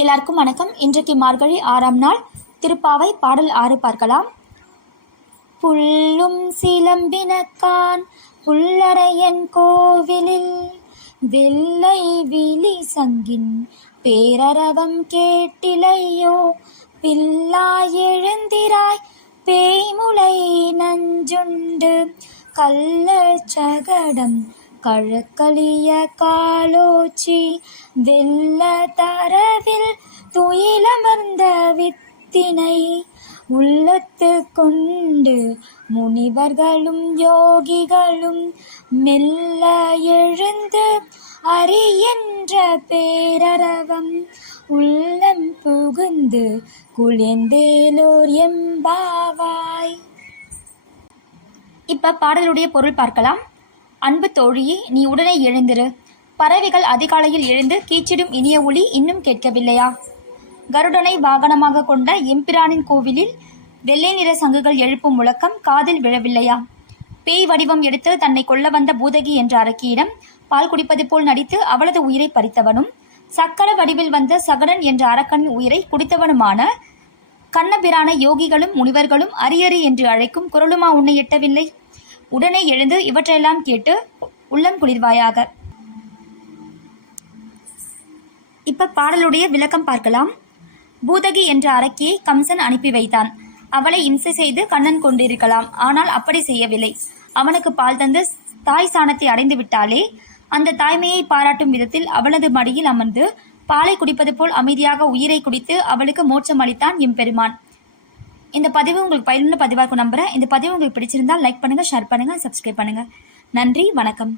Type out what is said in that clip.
எல்லாருக்கும் வணக்கம். இன்றைக்கு மார்கழி 6ஆம் நாள் திருப்பாவை பாடல் 6 பார்க்கலாம். புல்லும் சிலம்பினக்கான் புல்லரையன் கோவிலில் வெள்ளை விழி சங்கின் பேரரவம் கேட்டிலையோ, பில்லாய் எழுந்திராய் பேய்முளை நஞ்சுண்டு கள்ள சகடம் கழக்களிய காலோச்சி வெள்ள தரவில் துயிலமர்ந்த வித்தினை உள்ளத்து கொண்டு முனிவர்களும் யோகிகளும் மெல்ல எழுந்து அறியென்ற பேரரவம் உள்ளம் புகுந்து குளிர்ந்தேலோர் எம்பாவாய். இப்ப பாடலுடைய பொருள் பார்க்கலாம். அன்பு தோழியே, நீ உடனே எழுந்திரு. பறவைகள் அதிகாலையில் எழுந்து கீச்சிடும் இனிய ஒலி இன்னும் கேட்கவில்லையா? கருடனை வாகனமாக கொண்ட எம்பிரானின் கோவிலில் வெள்ளை நிற சங்குகள் எழுப்பும் முழக்கம் காதில் விழவில்லையா? பேய் வடிவம் எடுத்து தன்னை கொல்ல வந்த பூதகி என்ற அரக்கியிடம் பால் குடிப்பது போல் நடித்து அவளது உயிரை பறித்தவனும், சக்கர வடிவில் வந்த சகடன் என்ற அரக்கனின் உயிரை குடித்தவனுமான கண்ணபிரான யோகிகளும் முனிவர்களும் அரியறு என்று அழைக்கும் குரலுமா உன்னை எட்டவில்லை? உடனே எழுந்து இவற்றையெல்லாம் கேட்டு உள்ளம் குளிர்வாயாக. இப்ப பாடலுடைய விளக்கம் பார்க்கலாம். பூதகி என்ற அரக்கியை கம்சன் அனுப்பி வைத்தான். அவளை இம்சை செய்து கண்ணன் கொண்டிருக்கலாம். ஆனால் அப்படி செய்யவில்லை. அவனுக்கு பால் தந்து தாய் சாணத்தை அடைந்து விட்டாலே அந்த தாய்மையை பாராட்டும் விதத்தில் அவளது மடியில் அமர்ந்து பாலை குடிப்பது போல் அமைதியாக உயிரை குடித்து அவளுக்கு மோட்சம் அளித்தான் எம்பெருமான். இந்த பதிவு உங்களுக்கு பயனுள்ள பதிவாக நம்புறேன். இந்த பதிவு உங்களுக்கு பிடிச்சிருந்தால் லைக் பண்ணுங்க, ஷேர் பண்ணுங்க, சப்ஸ்கிரைப் பண்ணுங்க. நன்றி, வணக்கம்.